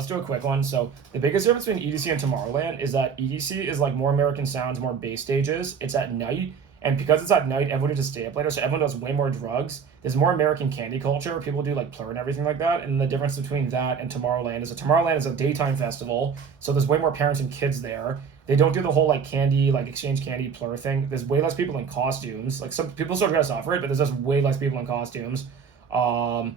Let's do a quick one. So the biggest difference between EDC and Tomorrowland is that EDC is like more American sounds, more bass stages. It's at night, and because it's at night, everyone needs to stay up later, so everyone does way more drugs. There's more American candy culture where people do like Plur and everything like that. And the difference between that and Tomorrowland is that Tomorrowland is a daytime festival, so there's way more parents and kids there. They don't do the whole like candy, like exchange candy Plur thing. There's way less people in costumes. Like some people still dress up for it, but there's just way less people in costumes. Um,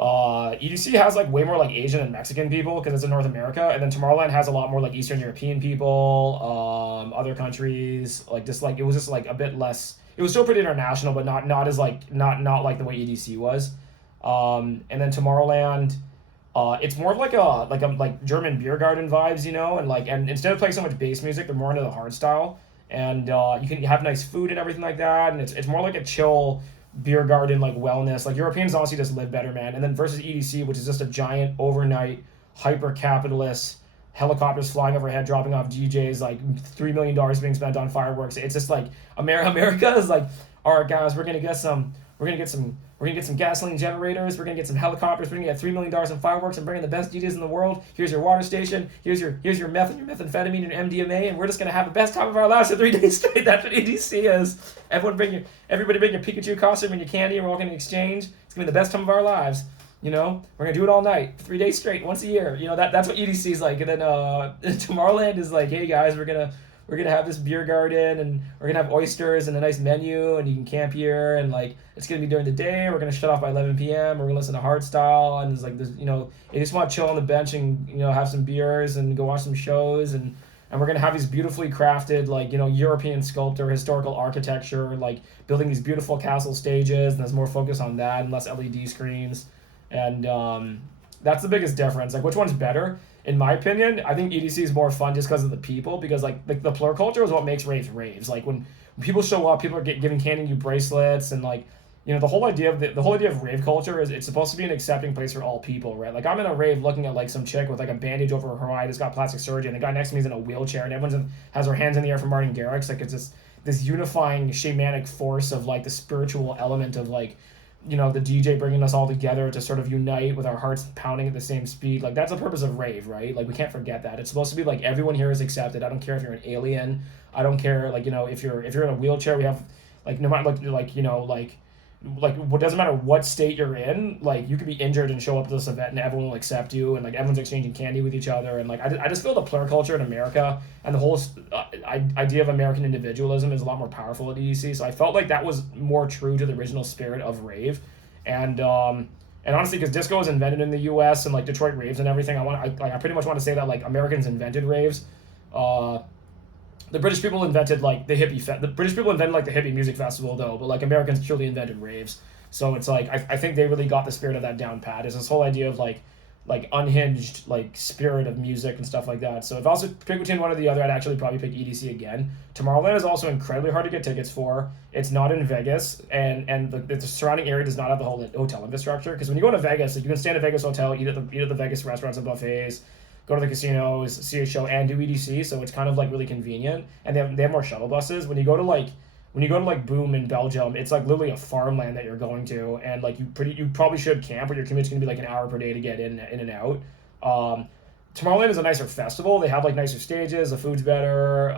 EDC has like way more like Asian and Mexican people because it's in North America, and then Tomorrowland has a lot more like Eastern European people, other countries. Like just like it was just like a bit less. It was still pretty international, but not as like not like the way EDC was. And then Tomorrowland, it's more of like German beer garden vibes, you know, and instead of playing so much bass music, they're more into the hard style, and you can have nice food and everything like that, and it's more like a chill beer garden like wellness. Like Europeans honestly just live better, man. And then versus EDC, which is just a giant overnight hyper capitalist helicopters flying overhead, dropping off DJs, like $3 million being spent on fireworks. It's just like America is like, all right, guys, we're gonna get some gasoline generators. We're gonna get some helicopters. We're gonna get $3 million in fireworks and bring in the best DJs in the world. Here's your water station. Here's your meth and your methamphetamine and MDMA, and we're just gonna have the best time of our lives for 3 days straight. That's what EDC is. Everybody bring your Pikachu costume and your candy, and we're all gonna exchange. It's gonna be the best time of our lives. You know, we're gonna do it all night, 3 days straight, once a year. You know that's what EDC is like. And then Tomorrowland is like, hey guys, we're gonna have this beer garden, and we're gonna have oysters and a nice menu, and you can camp here, and like it's gonna be during the day. We're gonna shut off by 11 p.m. We're gonna listen to hardstyle, and it's like this, you know, you just want to chill on the bench and have some beers and go watch some shows, and we're gonna have these beautifully crafted like European sculptor, historical architecture, like building these beautiful castle stages, and there's more focus on that and less LED screens, and that's the biggest difference. Like which one's better? In my opinion, I think EDC is more fun just because of the people, because like the plur culture is what makes raves. Like when people show up, people are giving candy you bracelets, and like the whole idea of the whole idea of rave culture is it's supposed to be an accepting place for all people, right? Like I'm in a rave looking at like some chick with like a bandage over her eye that's got plastic surgery, and the guy next to me is in a wheelchair, and has their hands in the air for Martin Garrix. Like it's this unifying shamanic force of like the spiritual element of like the DJ bringing us all together to sort of unite with our hearts pounding at the same speed. Like that's the purpose of rave, right? Like we can't forget that. It's supposed to be like everyone here is accepted. I don't care if you're an alien. I don't care like if you're in a wheelchair. We have like no matter like what doesn't matter what state you're in, like you could be injured and show up to this event and everyone will accept you, and like everyone's exchanging candy with each other, and like I just feel the plur culture in America and the whole idea of American individualism is a lot more powerful at EDC. So I felt like that was more true to the original spirit of rave, and honestly, because disco was invented in the U.S. and like Detroit raves and everything, I pretty much want to say that like Americans invented raves. The British people invented like the hippie. The British people invented like the hippie music festival though, but like Americans truly invented raves. So it's like I think they really got the spirit of that down pat. It's this whole idea of like unhinged like spirit of music and stuff like that. So if I was to pick between one or the other, I'd actually probably pick EDC again. Tomorrowland is also incredibly hard to get tickets for. It's not in Vegas, and the surrounding area does not have the whole hotel infrastructure. Because when you go to Vegas, like, you can stay in a Vegas hotel, eat at the Vegas restaurants and buffets, go to the casinos, see a show, and do EDC. So it's kind of like really convenient, and they have more shuttle buses. When you go to Boom in Belgium, it's like literally a farmland that you're going to, and like you probably should camp, or your commute's gonna be like an hour per day to get in and out. Tomorrowland is a nicer festival. They have like nicer stages, the food's better,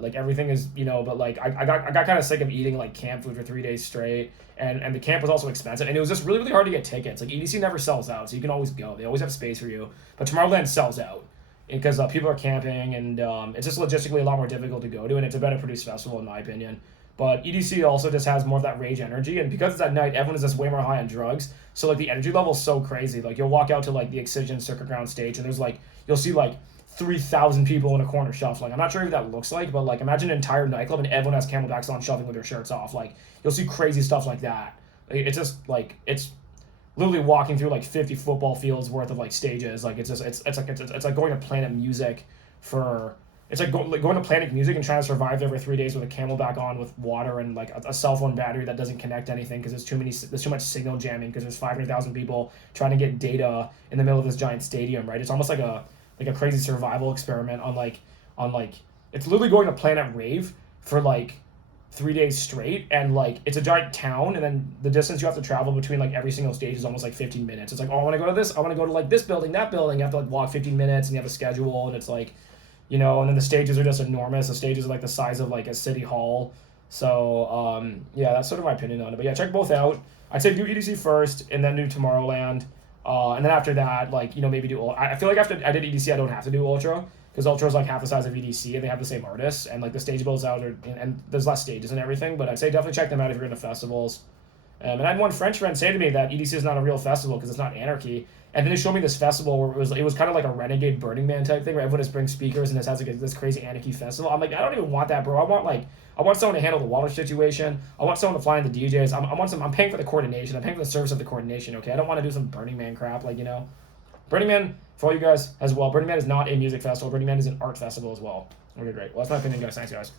like everything is But like I got kind of sick of eating like camp food for 3 days straight, and the camp was also expensive, and it was just really hard to get tickets. Like EDC never sells out, so you can always go. They always have space for you, but Tomorrowland sells out because people are camping, and it's just logistically a lot more difficult to go to, and it's a better produced festival in my opinion. But EDC also just has more of that rage energy, and because it's at night, everyone is just way more high on drugs. So like the energy level is so crazy. Like you'll walk out to like the Excision Circuit Ground stage, and there's like you'll see like 3,000 people in a corner shuffling. I'm not sure what that looks like, but like imagine an entire nightclub and everyone has camelbacks on shuffling with their shirts off. Like you'll see crazy stuff like that. It's just like it's literally walking through like 50 football fields worth of like stages. Like it's like going to Planet Music for. It's like going to Planet Music and trying to survive there for 3 days with a camelback on with water and like a cell phone battery that doesn't connect anything because there's too much signal jamming because there's 500,000 people trying to get data in the middle of this giant stadium, right? It's almost like a crazy survival experiment on like it's literally going to Planet Rave for like 3 days straight, and like it's a giant town, and then the distance you have to travel between like every single stage is almost like 15 minutes. It's like, oh, I want to go to this, I want to go to like this building, that building. You have to like walk 15 minutes, and you have a schedule, and it's like, and then the stages are just enormous. The stages are like the size of like a city hall. So yeah, that's sort of my opinion on it. But yeah, check both out. I'd say do EDC first, and then do Tomorrowland, and then after that, like maybe do. I feel like after I did EDC, I don't have to do Ultra, because Ultra is like half the size of EDC, and they have the same artists, and like the stage builds out, and there's less stages and everything. But I'd say definitely check them out if you're into festivals. And I had one French friend say to me that EDC is not a real festival because it's not Anarchy. And then they showed me this festival where it was kind of like a renegade Burning Man type thing, where everyone just brings speakers and this has like this crazy Anarchy festival. I'm like, I don't even want that, bro. I want someone to handle the water situation. I want someone to fly in the DJs. I'm paying for the coordination. I'm paying for the service of the coordination. Okay, I don't want to do some Burning Man crap, Burning Man, for all you guys as well, Burning Man is not a music festival. Burning Man is an art festival as well. Okay, great. Well, that's my opinion, guys. Thanks, guys.